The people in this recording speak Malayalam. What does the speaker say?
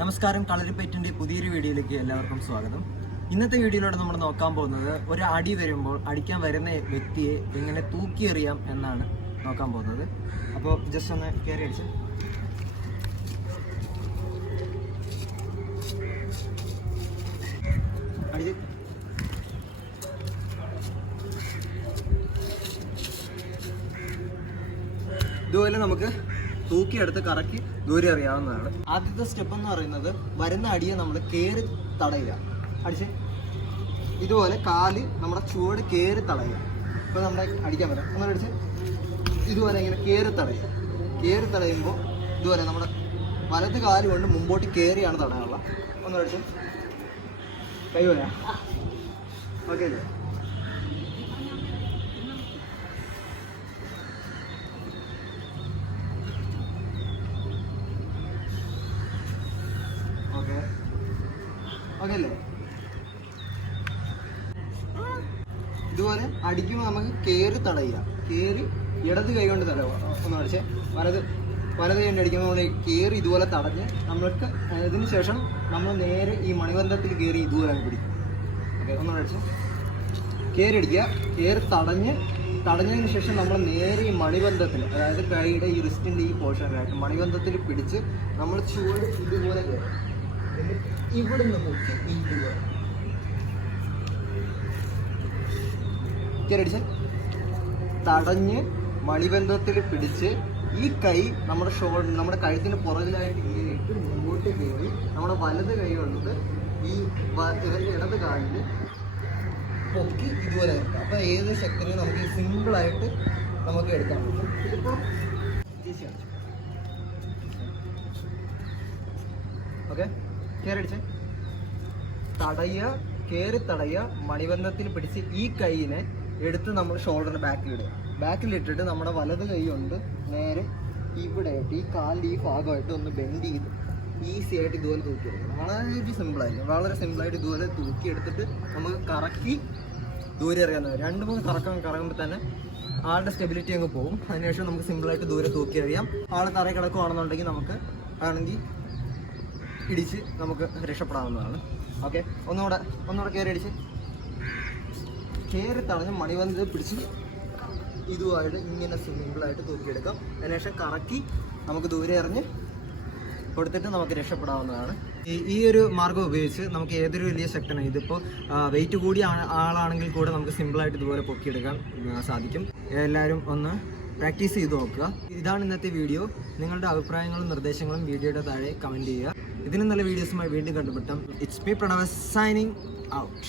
നമസ്കാരം. കളരിപ്പേറ്റിന്റെ പുതിയൊരു വീഡിയോയിലേക്ക് എല്ലാവർക്കും സ്വാഗതം. ഇന്നത്തെ വീഡിയോയിലൂടെ നമ്മൾ നോക്കാൻ പോകുന്നത് ഒരു അടി വരുമ്പോൾ അടിക്കാൻ വരുന്ന വ്യക്തിയെ എങ്ങനെ തൂക്കിയെറിയാം എന്നാണ് നോക്കാൻ പോകുന്നത്. അപ്പോൾ ജസ്റ്റ് ഒന്ന് കയറി അടിച്ച്. അടിച്ച് ഇതുപോലെ നമുക്ക് തൂക്കിയെടുത്ത് കറക്കി ദൂരെ അറിയാവുന്നതാണ്. ആദ്യത്തെ സ്റ്റെപ്പ് എന്ന് പറയുന്നത് വരുന്ന അടിയെ നമ്മൾ കയറി തടയുക. അടിച്ച്. ഇതുപോലെ കാൽ നമ്മുടെ ചുവട് കയറി തടയുക. ഇപ്പോൾ നമ്മുടെ അടിക്കാൻ പറ്റും. അങ്ങനെ അടിച്ച്. ഇതുപോലെ ഇങ്ങനെ കയറി തടയുക. കയറി തടയുമ്പോൾ ഇതുപോലെ നമ്മുടെ വലത് കാൽ കൊണ്ട് മുമ്പോട്ട് കയറിയാണ് തടയാനുള്ള ഒന്നടിച്ച് കൈ പോയാ ഓക്കെ അല്ലേ? ഓക്കെ ഓക്കെ അല്ലേ ഇതുപോലെ അടിക്കുമ്പോൾ നമുക്ക് കയറി തടയുക. കയറി ഇടത് കൈ കൊണ്ട് തടയുക. ഒന്ന് അടിച്ചേ. വലത് വലത് കൈ കൊണ്ട് അടിക്കുമ്പോൾ നമ്മൾ കയറി ഇതുപോലെ തടഞ്ഞ് നമ്മൾക്ക് അതിന് ശേഷം നമ്മൾ നേരെ ഈ മണിബന്ധത്തിൽ കയറി ഇതുപോലെ പിടിക്കും. ഓക്കെ ഒന്ന് അടിച്ചേ. കയറി അടിക്കുക. കയറി തടഞ്ഞ് തടഞ്ഞതിന് ശേഷം നമ്മൾ നേരെ ഈ മണിബന്ധത്തിൽ അതായത് കൈയുടെ ഈ റിസ്റ്റിന്റെ ഈ പോർഷനിലായിട്ട് മണിബന്ധത്തിൽ പിടിച്ച് നമ്മൾ ചുവട് ഇതുപോലെ കയറും എന്നിട്ട് ഇവിടുന്ന് പൊക്കി നീക്കുക തടഞ്ഞ് മണിബന്ധത്തിൽ പിടിച്ച് ഈ കൈ നമ്മുടെ ഷോൾഡർ നമ്മുടെ കഴുത്തിന് പുറകിലായിട്ട് ഇങ്ങനെ ഇട്ട് മുമ്പോട്ട് കയറി നമ്മുടെ വലത് കൈ കൊണ്ട് ഈ ഇവരുടെ ഇടത് കാലിൽ പൊക്കി ഇതുപോലെ എടുക്കാം അപ്പോൾ ഏത് ശക്തിയും നമുക്ക് സിമ്പിളായിട്ട് നമുക്ക് എടുക്കാൻ പറ്റും. ഇതിപ്പോൾ ഓക്കെ കയറിടിച്ചേ തടയുക കയറി തടയുക മണിബന്ധത്തിൽ പിടിച്ച് ഈ കൈയിനെ എടുത്ത് നമ്മൾ ഷോൾഡറിന് ബാക്കിൽ ഇട്ടിട്ട് നമ്മുടെ വലത് കൈ കൊണ്ട് നേരെ ഇവിടെ ഈ കാലിന്റെ ഈ ഭാഗമായിട്ട് ഒന്ന് ബെൻഡ് ചെയ്ത് ഈസി ആയിട്ട് ഇതുപോലെ തൂക്കിയെടുക്കണം വളരെ സിമ്പിളായിരിക്കും വളരെ സിമ്പിളായിട്ട് ഇതുപോലെ തൂക്കിയെടുത്തിട്ട് നമുക്ക് കറക്കി ദൂരെ എറിയാൻ രണ്ട് മൂന്ന് കറക്കം കറങ്ങുമ്പോൾ തന്നെ ആളുടെ സ്റ്റെബിലിറ്റി അങ്ങ് പോകും. അതിനുശേഷം നമുക്ക് സിമ്പിളായിട്ട് ദൂരെ തൂക്കി എറിയാം. ആൾ തറയിൽ കിടക്കുകയാണെന്നുണ്ടെങ്കിൽ നമുക്ക് ആണെങ്കിൽ ഇടിച്ച് നമുക്ക് രക്ഷപ്പെടാവുന്നതാണ്. ഓക്കെ ഒന്നുകൂടെ ഒന്നുകൂടെ കയറി അടിച്ച് കയറി തടഞ്ഞ് മണിബന്ധത്തിൽ പിടിച്ച് ഇതുമായിട്ട് ഇങ്ങനെ സിമ്പിളായിട്ട് തൂക്കിയെടുക്കാം. അതിനുശേഷം കറക്കി നമുക്ക് ദൂരെ എറിഞ്ഞ് കൊടുത്തിട്ട് നമുക്ക് രക്ഷപ്പെടാവുന്നതാണ്. ഈ ഒരു മാർഗം ഉപയോഗിച്ച് നമുക്ക് ഏതൊരു വലിയ ശക്തനും ഇതിപ്പോൾ വെയിറ്റ് കൂടിയ ആളാണെങ്കിൽ കൂടെ നമുക്ക് സിമ്പിളായിട്ട് ഇതുപോലെ പൊക്കിയെടുക്കാൻ സാധിക്കും. എല്ലാവരും ഒന്ന് പ്രാക്ടീസ് ചെയ്ത് നോക്കുക. ഇതാണ് ഇന്നത്തെ വീഡിയോ നിങ്ങളുടെ അഭിപ്രായങ്ങളും നിർദ്ദേശങ്ങളും വീഡിയോയുടെ താഴെ കമന്റ് ചെയ്യുക. ഇതിനും നല്ല വീഡിയോസുമായി വീണ്ടും കണ്ടുപിട്ടാം it's me Pranav signing out